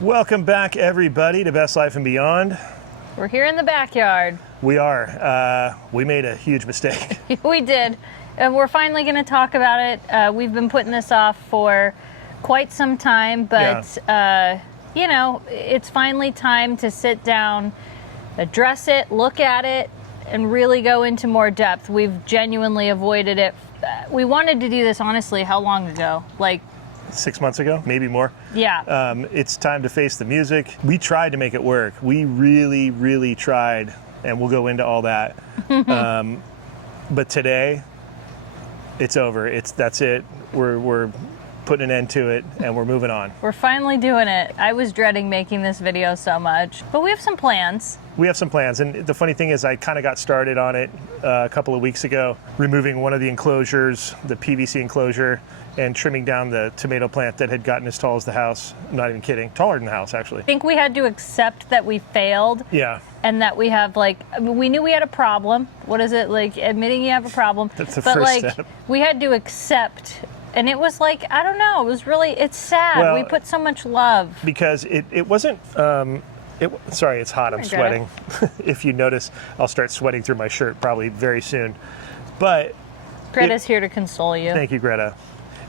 Welcome back, everybody, to Best Life and Beyond. We're here in the backyard. We are. We made a huge mistake. We did. And we're finally going to talk about it. We've been putting this off for quite some time, but, you know, it's finally time to sit down, address it, look at it, and really go into more depth. We've genuinely avoided it. We wanted to do this, honestly, how long ago? Like 6 months ago, maybe more. Yeah. It's time to face the music. We tried to make it work. We really, really tried, and we'll go into all that. But today, it's over. That's it. We're putting an end to it, and we're moving on. We're finally doing it. I was dreading making this video so much, but we have some plans. We have some plans, and the funny thing is I kind of got started on it a couple of weeks ago, removing one of the enclosures, the PVC enclosure, and trimming down the tomato plant that had gotten as tall as the house. I'm not even kidding. Taller than the house, actually. I think we had to accept that we failed. Yeah. And that we have, like, we knew we had a problem. What is it? Like, admitting you have a problem. That's the but first like, step. we had to accept. And it was like, I don't know. It was really, it's sad. Well, we put so much love. Because it wasn't, sorry, it's hot, I'm sweating. If you notice, I'll start sweating through my shirt probably very soon. But Greta's here to console you. Thank you, Greta.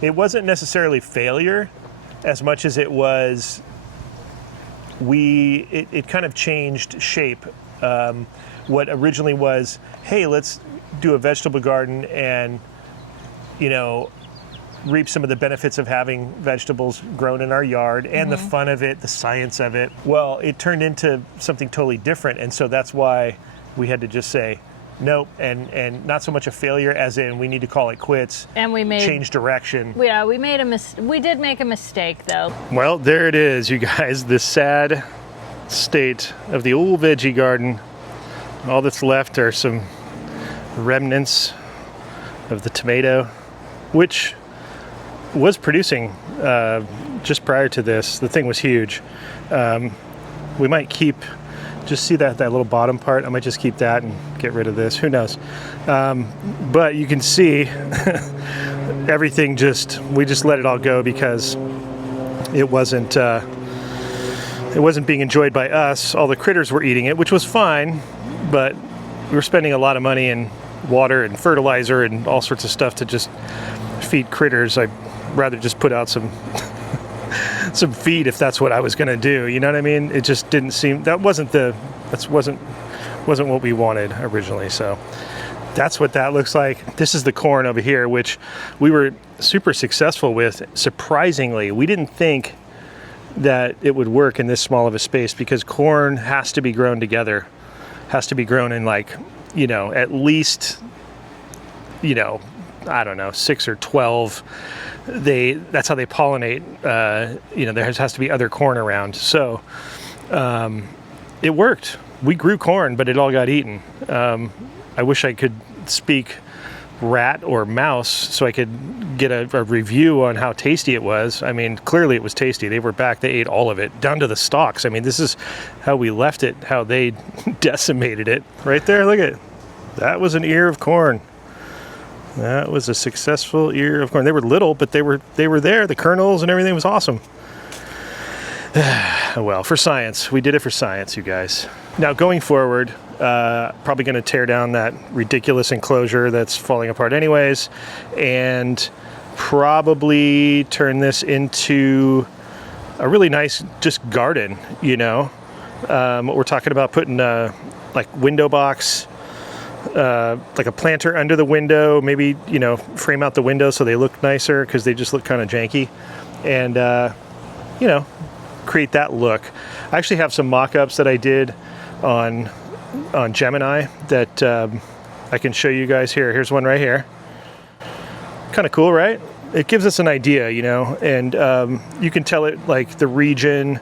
It wasn't necessarily failure as much as it was, it kind of changed shape. What originally was, hey, let's do a vegetable garden and, you know, reap some of the benefits of having vegetables grown in our yard and the fun of it, the science of it. Well, it turned into something totally different. And so that's why we had to just say, nope, and not so much a failure as in we need to call it quits. And we made change direction. Yeah, we did make a mistake though. Well, there it is, you guys, the sad state of the old veggie garden. All that's left are some remnants of the tomato, which was producing just prior to this. The thing was huge. We might keep, just see that little bottom part. I might just keep that and get rid of this. Who knows? But you can see everything we just let it all go because it wasn't being enjoyed by us. All the critters were eating it, which was fine, but we were spending a lot of money in water and fertilizer and all sorts of stuff to just feed critters. I'd rather just put out some feed if that's what I was going to do. You know what I mean? It just didn't seem, that wasn't what we wanted originally. So that's what that looks like. This is the corn over here, which we were super successful with. Surprisingly, we didn't think that it would work in this small of a space because corn has to be grown together, has to be grown in, like, you know, at least, you know, I don't know, 6 or 12. That's how they pollinate. You know, there has to be other corn around. So it worked. We grew corn, but it all got eaten. I wish I could speak rat or mouse so I could get a review on how tasty it was. I mean, clearly it was tasty. They were back. They ate all of it, down to the stalks. I mean, this is how we left it, how they decimated it. Right there, look at it. That was an ear of corn. That was a successful ear of corn. They were little, but they were there. The kernels and everything was awesome. Well, for science. We did it for science, you guys. Now, going forward, probably going to tear down that ridiculous enclosure that's falling apart anyways, and probably turn this into a really nice just garden, you know. We're talking about putting like window box, like a planter under the window, maybe, you know, frame out the windows so they look nicer because they just look kind of janky, and you know, create that look. I actually have some mock-ups that I did on Gemini that I can show you guys here. Here's one right here. Kind of cool, right? It gives us an idea, you know, and you can tell it like the region,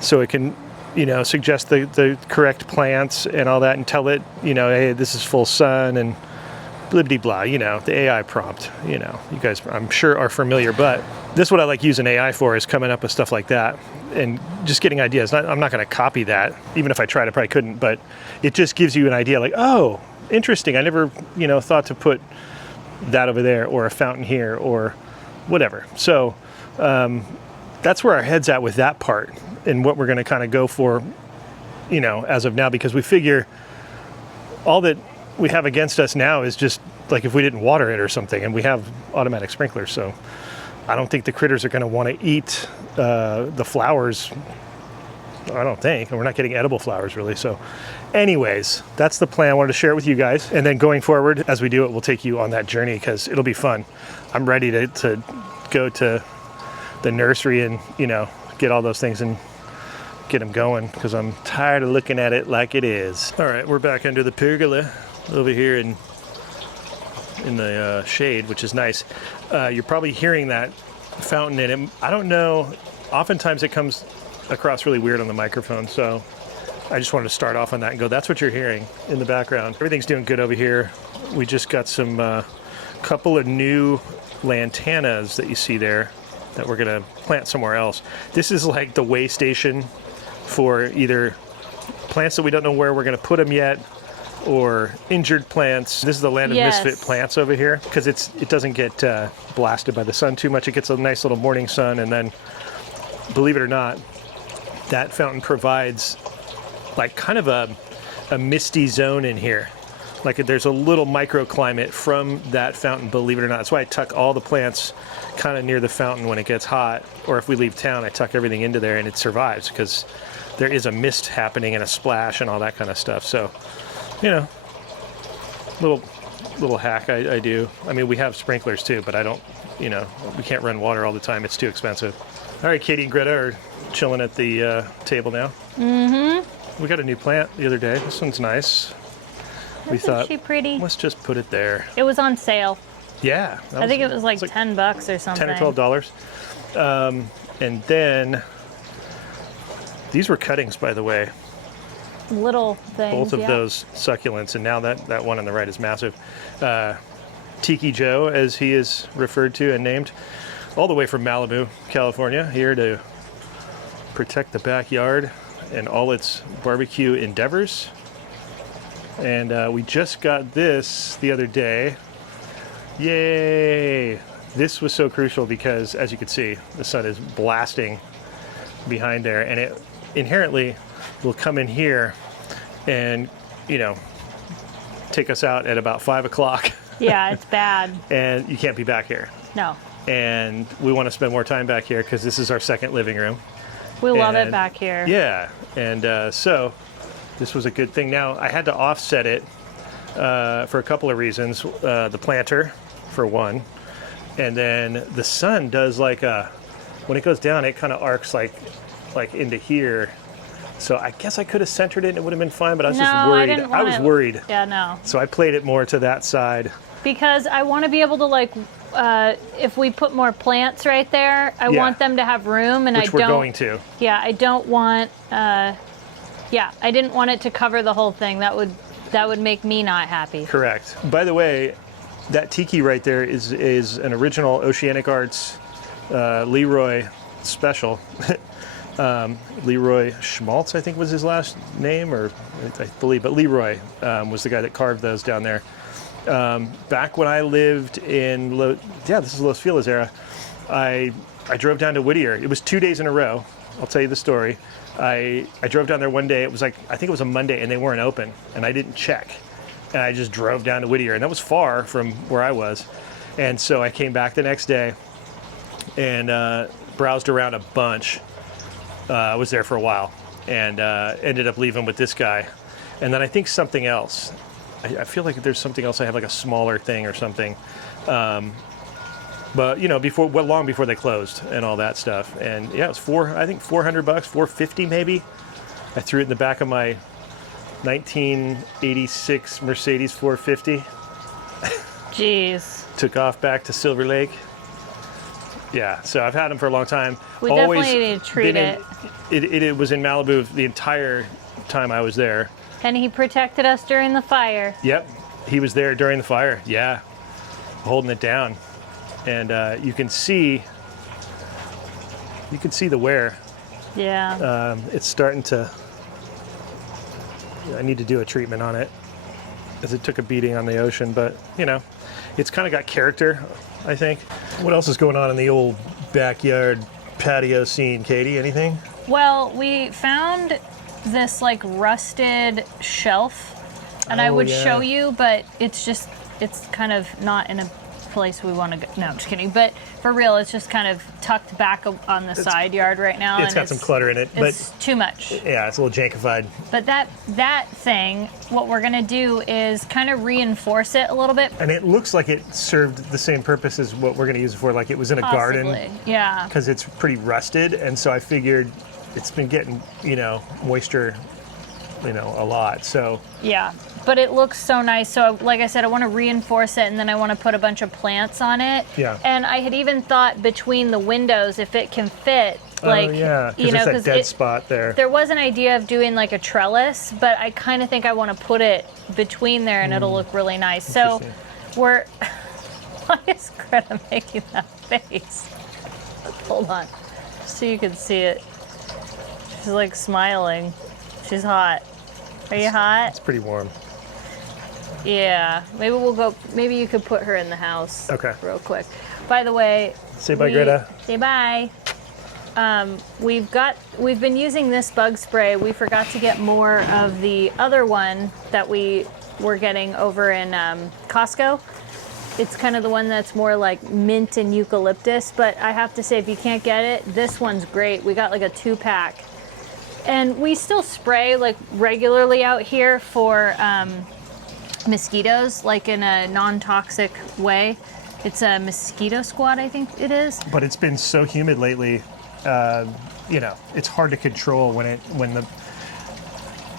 so it can, you know, suggest the correct plants and all that, and tell it, you know, hey, this is full sun and blibbity blah, you know, the AI prompt, you know, you guys I'm sure are familiar, but this is what I like using AI for, is coming up with stuff like that and just getting ideas. I'm not going to copy that. Even if I tried, I probably couldn't, but it just gives you an idea like, oh, interesting. I never, you know, thought to put that over there, or a fountain here, or whatever. So that's where our head's at with that part. and what we're going to kind of go for, you know, as of now, because we figure all that we have against us now is just like if we didn't water it or something, and we have automatic sprinklers. So I don't think the critters are going to want to eat the flowers. I don't think, and we're not getting edible flowers really. So anyways, that's the plan. I wanted to share it with you guys. And then going forward, as we do it, we'll take you on that journey because it'll be fun. I'm ready to go to the nursery and, you know, get all those things and get them going because I'm tired of looking at it like it is. All right, we're back under the pergola over here in the shade, which is nice. You're probably hearing that fountain in it. I don't know. Oftentimes it comes across really weird on the microphone, so I just wanted to start off on that and go, that's what you're hearing in the background. Everything's doing good over here. We just got some couple of new lantanas that you see there that we're gonna plant somewhere else. This is like the way station for either plants that we don't know where we're gonna put them yet, or injured plants. This is the land of misfit plants over here because it doesn't get blasted by the sun too much. It gets a nice little morning sun, and then, believe it or not, that fountain provides like kind of a misty zone in here. Like there's a little microclimate from that fountain, believe it or not. That's why I tuck all the plants kind of near the fountain when it gets hot, or if we leave town, I tuck everything into there and it survives because there is a mist happening and a splash and all that kind of stuff. So, you know, little hack I do. I mean, we have sprinklers too, but I don't, you know, we can't run water all the time. It's too expensive. All right, Katie and Greta are chilling at the table now. Mm-hmm. We got a new plant the other day. This one's nice. We thought, she pretty? Let's just put it there. It was on sale. Yeah. I think it was like $10 or something. $10 or $12. And then these were cuttings, by the way. Little things. Both of those succulents, and now that one on the right is massive. Tiki Joe, as he is referred to and named, all the way from Malibu, California, here to protect the backyard and all its barbecue endeavors. And we just got this the other day. Yay! This was so crucial because, as you can see, the sun is blasting behind there, and it inherently will come in here and, you know, take us out at about 5 o'clock. Yeah, it's bad. And you can't be back here. No. And we want to spend more time back here because this is our second living room. We love it back here. Yeah, and so this was a good thing. Now, I had to offset it for a couple of reasons. The planter, for one, and then the sun does like when it goes down, it kind of arcs like into here. So I guess I could have centered it and it would have been fine, but I was just worried. I was worried. Yeah, no. So I played it more to that side. Because I want to be able to, like, if we put more plants right there, I want them to have room, and Which we're going to. Yeah, I don't want. I didn't want it to cover the whole thing. That would make me not happy. Correct. By the way, that tiki right there is an original Oceanic Arts Leroy special. Leroy Schmaltz, I think was his last name, or I believe, but Leroy was the guy that carved those down there. Back when I lived in, this is Los Feliz era, I drove down to Whittier. It was 2 days in a row. I'll tell you the story. I drove down there one day. It was like, I think it was a Monday, and they weren't open, and I didn't check. And I just drove down to Whittier, and that was far from where I was. And so I came back the next day and browsed around a bunch. I was there for a while and ended up leaving with this guy. And then I think something else. I feel like there's something else. I have like a smaller thing or something. But you know, long before they closed and all that stuff. And yeah, it was $400, $450 maybe. I threw it in the back of my 1986 Mercedes 450. Jeez. Took off back to Silver Lake. Yeah, so I've had them for a long time. We definitely need to treat it. It was in Malibu the entire time I was there. And he protected us during the fire. Yep, he was there during the fire. Yeah, holding it down, and you can see the wear. Yeah. It's starting to. I need to do a treatment on it, as it took a beating on the ocean. But you know, it's kind of got character, I think. What else is going on in the old backyard patio scene, Katie? Anything? Well, we found this like rusted shelf, and I would show you, but it's kind of not in a place we want to go. No, I'm just kidding. But for real, it's just kind of tucked back on the side yard right now. It's got some clutter in it, it's too much. Yeah, it's a little jankified. But that thing, what we're gonna do is kind of reinforce it a little bit. And it looks like it served the same purpose as what we're gonna use it for. Like it was in a garden. Yeah. Because it's pretty rusted, and so I figured it's been getting, moisture, a lot. So yeah, but it looks so nice. So like I said, I want to reinforce it, and then I want to put a bunch of plants on it. Yeah. And I had even thought between the windows, if it can fit, like, because there's that dead spot there. There was an idea of doing like a trellis, but I kind of think I want to put it between there, and it'll look really nice. So why is Greta making that face? Hold on, so you can see it. She's like smiling. She's hot. Are you hot? It's pretty warm. Yeah. Maybe we'll go. Maybe you could put her in the house. Okay. Real quick. By the way. Say bye, Greta. Say bye. We've been using this bug spray. We forgot to get more of the other one that we were getting over in Costco. It's kind of the one that's more like mint and eucalyptus. But I have to say, if you can't get it, this one's great. We got like a 2-pack. And we still spray like regularly out here for mosquitoes, like in a non-toxic way. It's a mosquito squad, I think it is. But it's been so humid lately, it's hard to control when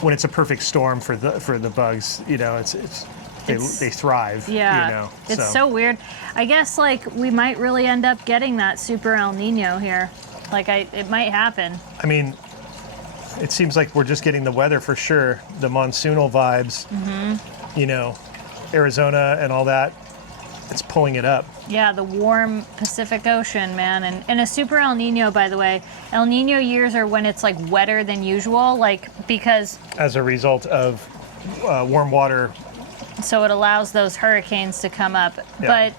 it's a perfect storm for the bugs. They thrive. Yeah, it's so weird. I guess like we might really end up getting that super El Nino here. Like it might happen. I mean, it seems like we're just getting the weather for sure. The monsoonal vibes, Arizona and all that. It's pulling it up. Yeah, the warm Pacific Ocean, man. And a super El Nino, by the way. El Nino years are when it's like wetter than usual, because... As a result of warm water. So it allows those hurricanes to come up. Yeah.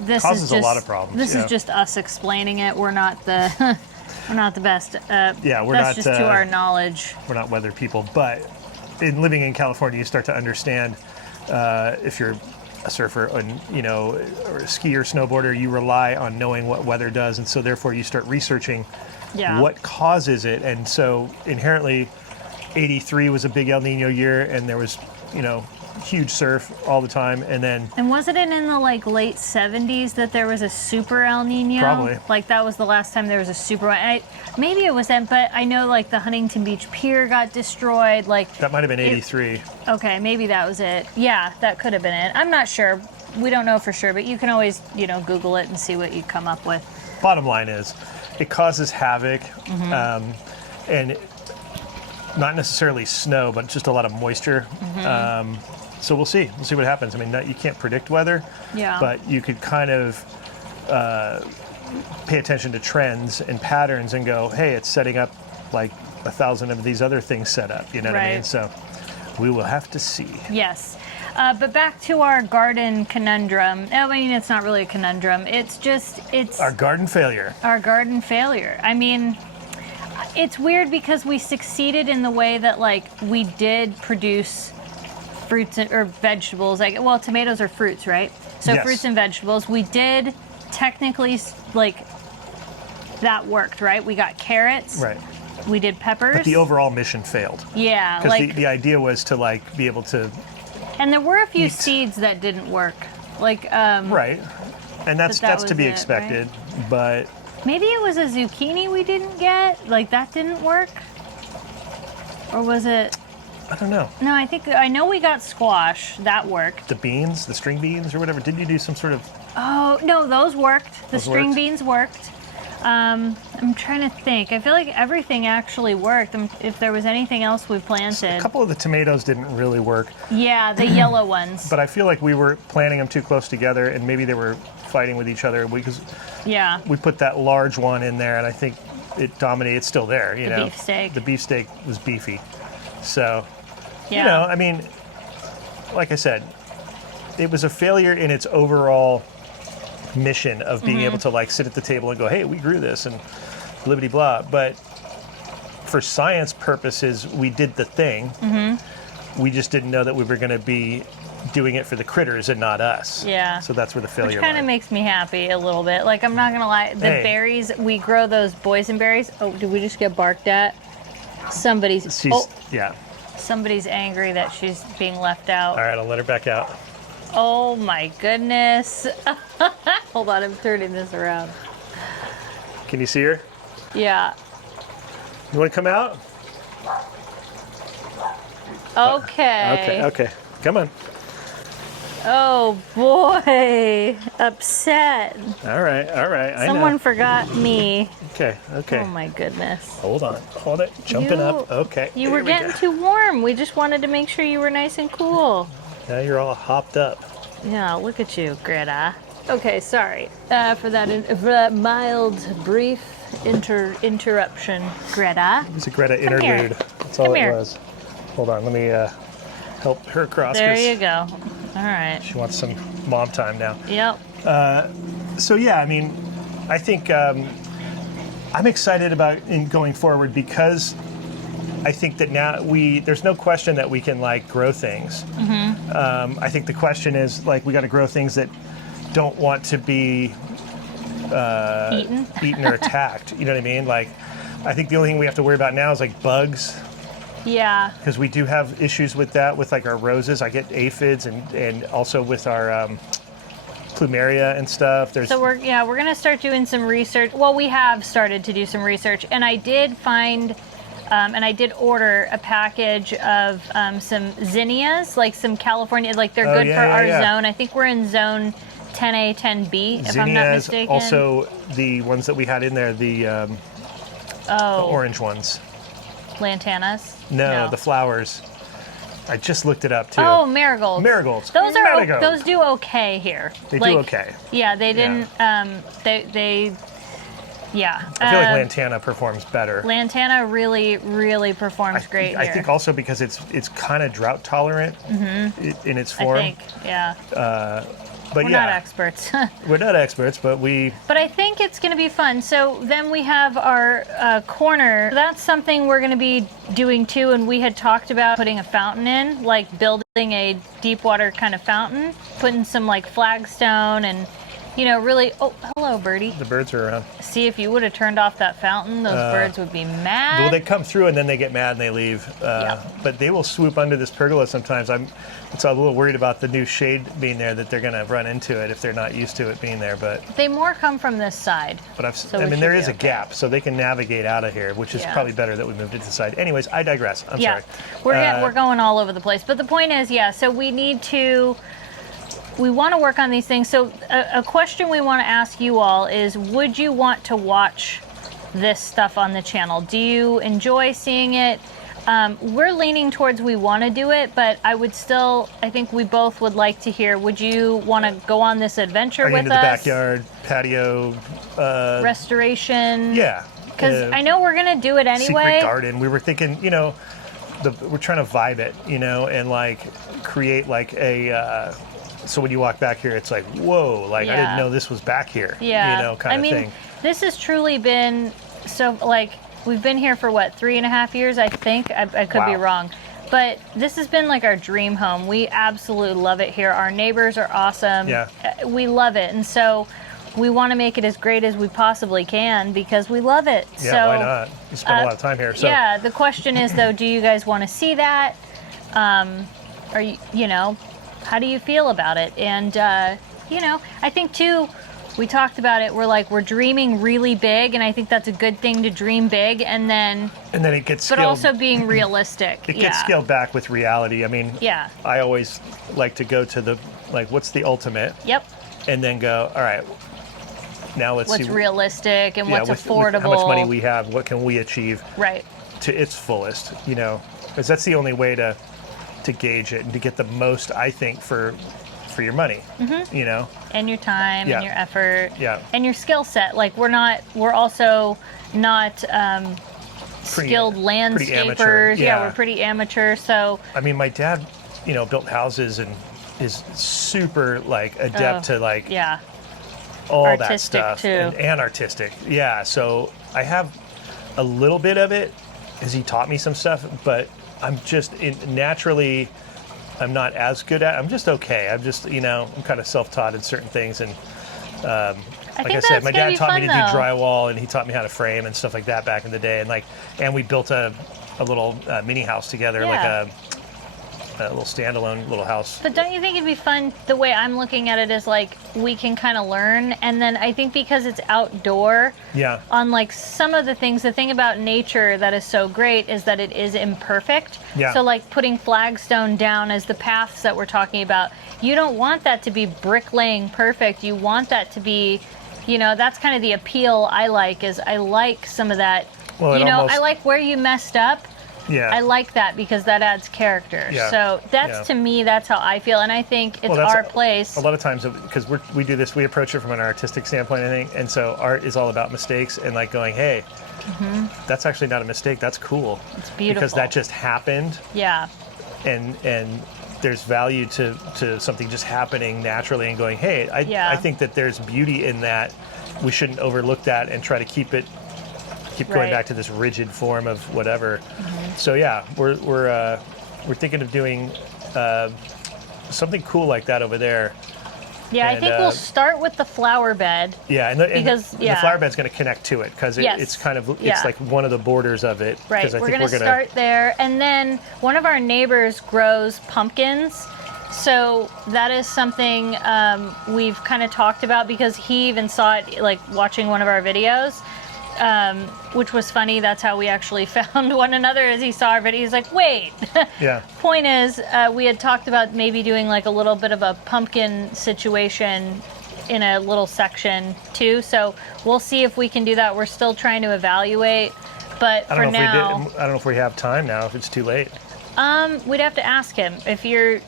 This causes a lot of problems. This is just us explaining it. We're not the... We're not the best. That's just to our knowledge. We're not weather people, but in living in California, you start to understand if you're a surfer and or a skier, snowboarder, you rely on knowing what weather does, and so therefore you start researching what causes it. And so inherently, '83 was a big El Nino year, and there was huge surf all the time, and wasn't it in the late 70s that there was a super El Nino? Probably. Like that was the last time there was a super one. Maybe it was then, but I know like the Huntington Beach Pier got destroyed. That might have been '83. Okay, maybe that was it. Yeah, that could have been it. I'm not sure. We don't know for sure, but you can always Google it and see what you come up with. Bottom line is, it causes havoc, and not necessarily snow, but just a lot of moisture. So we'll see. We'll see what happens. I mean, you can't predict weather, but you could kind of pay attention to trends and patterns and go, hey, it's setting up like 1,000 of these other things set up. You know what I mean? So we will have to see. Yes. But back to our garden conundrum. I mean, it's not really a conundrum. It's our garden failure. Our garden failure. I mean, it's weird because we succeeded in the way that we did produce fruits or vegetables. Tomatoes are fruits, right? So yes. Fruits and vegetables. We did technically that worked, right? We got carrots. Right. We did peppers. But the overall mission failed. Yeah. Because the idea was to be able to. And there were a few seeds that didn't work. Right. And that's to be expected. Right? But maybe it was a zucchini we didn't get. That didn't work. Or was it? I don't know. No, I know we got squash. That worked. The beans, the string beans or whatever. Didn't you do some sort of... Oh, no, those worked. The string beans worked. I'm trying to think. I feel like everything actually worked. If there was anything else we planted. A couple of the tomatoes didn't really work. Yeah, the yellow ones. But I feel like we were planting them too close together, and maybe they were fighting with each other because we put that large one in there, and I think it dominated. It's still there, the beefsteak. The beefsteak was beefy. So... Yeah. I mean, like I said, it was a failure in its overall mission of being able to sit at the table and go, hey, we grew this and blibbity blah. But for science purposes, we did the thing. We just didn't know that we were going to be doing it for the critters and not us. Yeah. So that's where the failure Which kind of makes me happy a little bit. Like, I'm not going to lie. The berries, we grow those boysenberries. Oh, did we just get barked at? Somebody's angry that she's being left out. All right, I'll let her back out. Oh my goodness. Hold on, I'm turning this around. Can you see her? Yeah. You want to come out? Okay. Okay. Come on. Oh boy. Upset. All right. Someone forgot me. Okay. Oh my goodness. Hold it. Jumping up. Okay. You were getting too warm. We just wanted to make sure you were nice and cool. Now you're all hopped up. Yeah, look at you, Greta. Okay, sorry for that mild, brief interruption, Greta. It was a Greta interlude. That's all it was. Hold on, let me help her across. There you go. All right. She wants some mom time now. Yep. So yeah, I mean, I think I'm excited about going forward because I think that now there's no question that we can like grow things. I think the question is like we got to grow things that don't want to be eaten or attacked. You know what I mean? Like, I think the only thing we have to worry about now is like bugs. Yeah. Because we do have issues with that with like our roses. I get aphids and also with our plumeria and stuff. So we're gonna start doing some research. Well, we have started to do some research, and I did find. And I did order a package of some zinnias, like some California, like they're good for our zone. I think we're in zone 10A, 10B, if I'm not mistaken. Also the ones that we had in there, the orange ones. Lantanas? No, the flowers. I just looked it up too. Oh, marigolds. Marigolds. Those do okay here. They do okay. Yeah, they didn't. Yeah. I feel like Lantana performs better. Lantana really performs great here. I think also because it's kind of drought tolerant in its form. I think, yeah. But We're not experts. We're not experts, but we... But I think it's going to be fun. So then we have our corner. That's something we're going to be doing too, and we had talked about putting a fountain in, like building a deep water kind of fountain, putting some like flagstone and... You know, really. Oh, hello, birdie. The birds are around. See, if you would have turned off that fountain, those birds would be mad. Well, they come through and then they get mad and they leave. But they will swoop under this pergola sometimes. I'm a little worried about the new shade being there, that they're going to run into it if they're not used to it being there. But they more come from this side. But there is a gap, so they can navigate out of here, which is probably better that we moved it to the side. Anyways, I digress. I'm sorry. We're going all over the place. But the point is, so we need to. We want to work on these things. So a question we want to ask you all is, would you want to watch this stuff on the channel? Do you enjoy seeing it? We're leaning towards we want to do it, but I think we both would like to hear, would you want to go on this adventure with us? Into the backyard, patio. Restoration. Yeah. Because I know we're going to do it anyway. Secret garden. We were thinking, we're trying to vibe it, and like create like a... So when you walk back here, it's like, whoa, like I didn't know this was back here, kind of thing. This has truly been, so like, we've been here for what, 3.5 years, I think? I could be wrong. But this has been like our dream home. We absolutely love it here. Our neighbors are awesome. Yeah. We love it. And so we want to make it as great as we possibly can because we love it. Yeah, so, why not? You spend a lot of time here. So. Yeah, the question is, though, do you guys want to see that? Are you, how do you feel about it? And, I think, too, we talked about it. We're dreaming really big, and I think that's a good thing to dream big, and then it gets scaled. But also being realistic. It gets scaled back with reality. I mean, I always like to go to the, like, what's the ultimate? Yep. And then go, all right, now let's see. What's realistic and what's affordable. With how much money we have, what can we achieve? Right. To its fullest, because that's the only way to gauge it and to get the most, I think, for your money, and your time and your effort, and your skill set. Like we're also not skilled landscapers. We're pretty amateur. So I mean, my dad, built houses and is super like adept to like all artistic that stuff too. And artistic. Yeah, so I have a little bit of it. is he taught me some stuff, but I'm just naturally, I'm not as good at. I'm just okay. I'm just, I'm kind of self-taught in certain things, and like I said, my dad taught me to do drywall, and he taught me how to frame and stuff like that back in the day, and we built a little mini house together, like a little standalone little house. But don't you think it'd be fun? The way I'm looking at it is like we can kind of learn, and then I think because it's outdoor, on like some of the things, the thing about nature that is so great is that it is imperfect. So like putting flagstone down as the paths that we're talking about, you don't want that to be bricklaying perfect. You want that to be, that's kind of the appeal I like, is I like some of that. Well, I like where you messed up. Yeah. I like that because that adds character. Yeah. So that's, to me, that's how I feel. And I think it's our place. A lot of times, because we do this, we approach it from an artistic standpoint, I think. And so art is all about mistakes and like going, hey, that's actually not a mistake. That's cool. It's beautiful. Because that just happened. Yeah. And there's value to something just happening naturally and going, hey, I think that there's beauty in that. We shouldn't overlook that and try to keep going back to this rigid form of whatever. So yeah, we're thinking of doing something cool like that over there. Yeah, I think we'll start with the flower bed. Yeah, and the flower bed's going to connect to it because it's kind of it's like one of the borders of it. Right, we're going to start there, and then one of our neighbors grows pumpkins. So that is something we've kind of talked about because he even saw it like watching one of our videos. Which was funny. That's how we actually found one another, as he saw our video. He's like, wait. Yeah. Point is, we had talked about maybe doing like a little bit of a pumpkin situation in a little section too. So we'll see if we can do that. We're still trying to evaluate. But for now, I don't know if we have time now, if it's too late. We'd have to ask him. If you're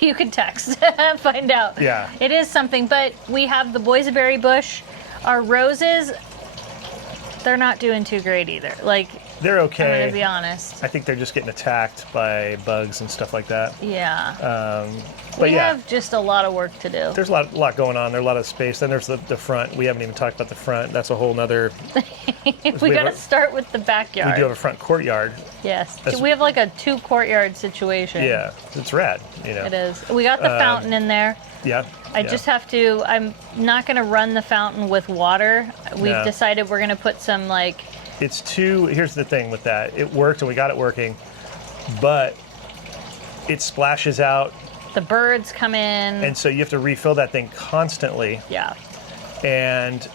you could text, find out. Yeah. It is something, but we have the boysenberry bush. Our roses, they're not doing too great either. Like, they're okay. I'm gonna be honest. I think they're just getting attacked by bugs and stuff like that. Yeah. But we have just a lot of work to do. There's a lot going on. There's a lot of space. Then there's the front. We haven't even talked about the front. That's a whole nother. we got to start with the backyard. We do have a front courtyard. Yes. We have like a 2 courtyard situation. Yeah, it's rad. It is. We got the fountain in there. Yeah. I just have to. I'm not going to run the fountain with water. We've decided we're going to put some like. Here's the thing with that. It worked and we got it working, but it splashes out. The birds come in. And so you have to refill that thing constantly. Yeah. And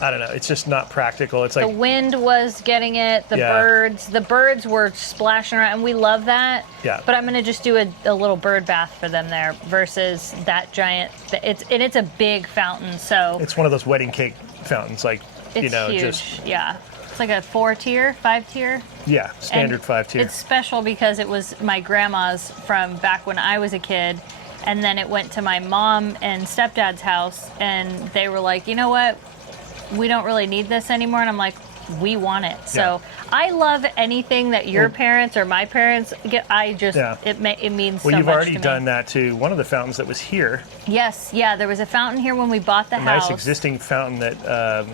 I don't know, it's just not practical. It's like the wind was getting it, the birds were splashing around, and we love that. Yeah. But I'm gonna just do a little bird bath for them there versus that giant. It's a big fountain, so it's one of those wedding cake fountains, like huge. It's like a 4-tier, 5-tier. Yeah, standard 5-tier. It's special because it was my grandma's from back when I was a kid, and then it went to my mom and stepdad's house, and they were like, you know what? We don't really need this anymore. And I'm like, we want it. So I love anything that your parents or my parents get. It means so much to me. Well, you've already done that to one of the fountains that was here. Yes, there was a fountain here when we bought the house. Nice existing fountain that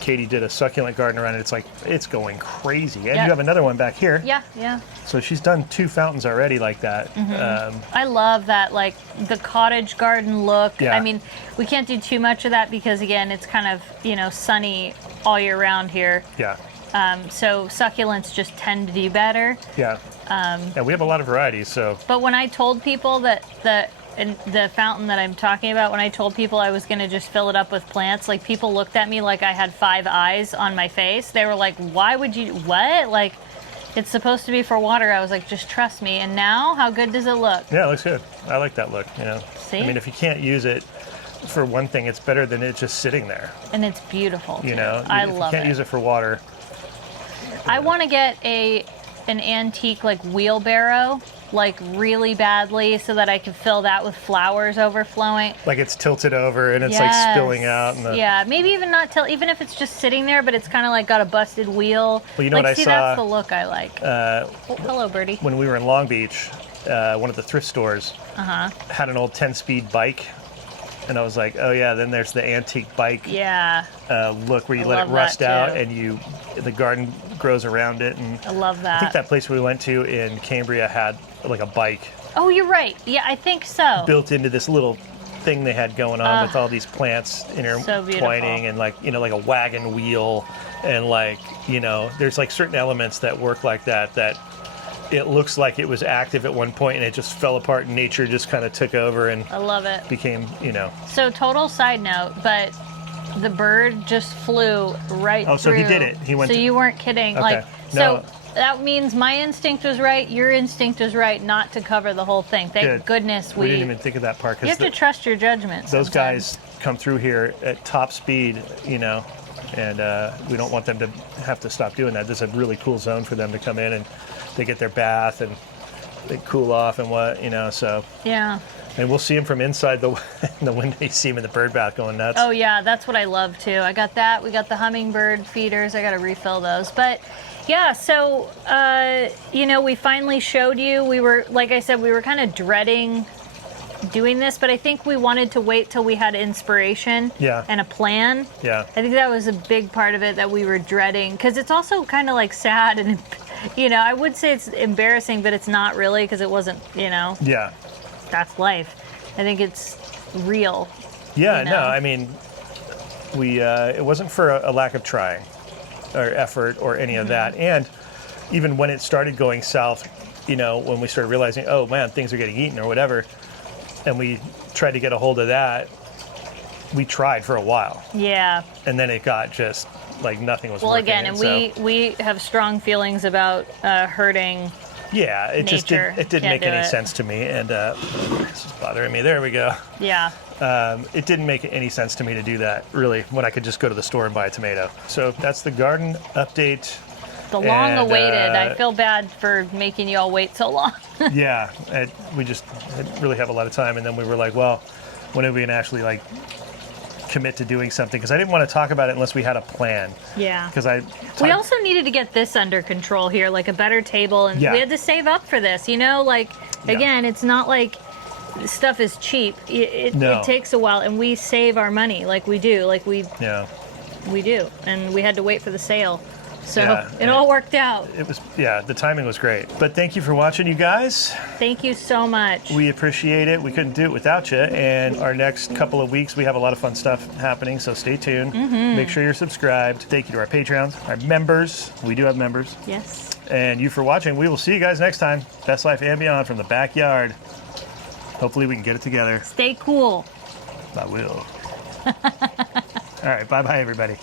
Katie did a succulent garden around it. It's going crazy. And you have another one back here. Yeah. So she's done 2 fountains already like that. Mm-hmm. I love that, like the cottage garden look. Yeah. I mean, we can't do too much of that because again, it's kind of, sunny all year round here. Yeah. So succulents just tend to do better. Yeah. And we have a lot of varieties, so. But when I told people that the fountain that I'm talking about, when I told people I was going to just fill it up with plants, like people looked at me like I had 5 eyes on my face. They were like, why would you, what? Like, it's supposed to be for water. I was like, just trust me. And now, how good does it look? Yeah, it looks good. I like that look, See? I mean, if you can't use it, for one thing, it's better than it just sitting there. And it's beautiful, too. I love it. If you can't use it for water. I want to get an antique, like, wheelbarrow, like, really badly so that I could fill that with flowers overflowing. Like it's tilted over and it's like spilling out. Yeah, maybe even not even if it's just sitting there, but it's kind of like got a busted wheel. Well, you know what I saw? That's the look I like. Hello, Birdie. When we were in Long Beach, one of the thrift stores had an old 10-speed bike And I was like, oh yeah, then there's the antique bike Yeah. look where you I let it love rust that, out too. and the garden grows around it. And I love I that. think that place we went to in Cambria had like a bike Oh, you're right. Yeah, I think so. built into this little thing they had going on with all these plants intertwining and like, like a wagon wheel and like, there's like certain elements that work like that it looks like it was active at one point and it just fell apart and nature just kind of took over and I love it. became, So total side note, but the bird just flew right through. Oh, so he did it. He went So you weren't kidding. Okay. So that means my instinct was right, your instinct was right not to cover the whole thing. Thank goodness we didn't even think of that part. You have to trust your judgment. Those sometimes. guys come through here at top speed, and we don't want them to have to stop doing that. This is a really cool zone for them to come in and they get their bath and they cool off and so. Yeah. And we'll see them from inside the window. You see them in the bird bath going nuts. Oh yeah, that's what I love too. I got that. We got the hummingbird feeders. I got to refill those. But yeah, so we finally showed you. We were, like I said, we were kind of dreading doing this, but I think we wanted to wait till we had inspiration and a plan. Yeah. I think that was a big part of it that we were dreading, because it's also kind of like sad and I would say it's embarrassing, but it's not really, because it wasn't, Yeah. that's life. I think it's real. Yeah, no, I mean, it wasn't for a lack of trying or effort or any of that. And even when it started going south, when we started realizing, oh man, things are getting eaten or whatever, and we tried to get a hold of that, we tried for a while. Yeah. And then it got just like nothing was working. Well, again, and we have strong feelings about hurting. Yeah, it just nature. didn't make any sense to me, and this is bothering me. There we go. Yeah. It didn't make any sense to me to do that, really, when I could just go to the store and buy a tomato. So that's the garden update. The long awaited. I feel bad for making you all wait so long. Yeah, we just didn't really have a lot of time, and then we were like, well, when are we gonna actually like commit to doing something? Because I didn't want to talk about it unless we had a plan. Yeah. Because we also needed to get this under control here, like a better table, and we had to save up for this. Again, it's not like stuff is cheap. It takes a while, and we save our money, like we do, we do, and we had to wait for the sale. So it all worked out. It was, the timing was great. But thank you for watching, you guys. Thank you so much. We appreciate it. We couldn't do it without you. And our next couple of weeks, we have a lot of fun stuff happening, so stay tuned. Make sure you're subscribed. Thank you to our Patreons, our members. We do have members. Yes. And you for watching. We will see you guys next time. Best Life and Beyond from the backyard. Hopefully we can get it together. Stay cool. I will. All right, bye-bye, everybody.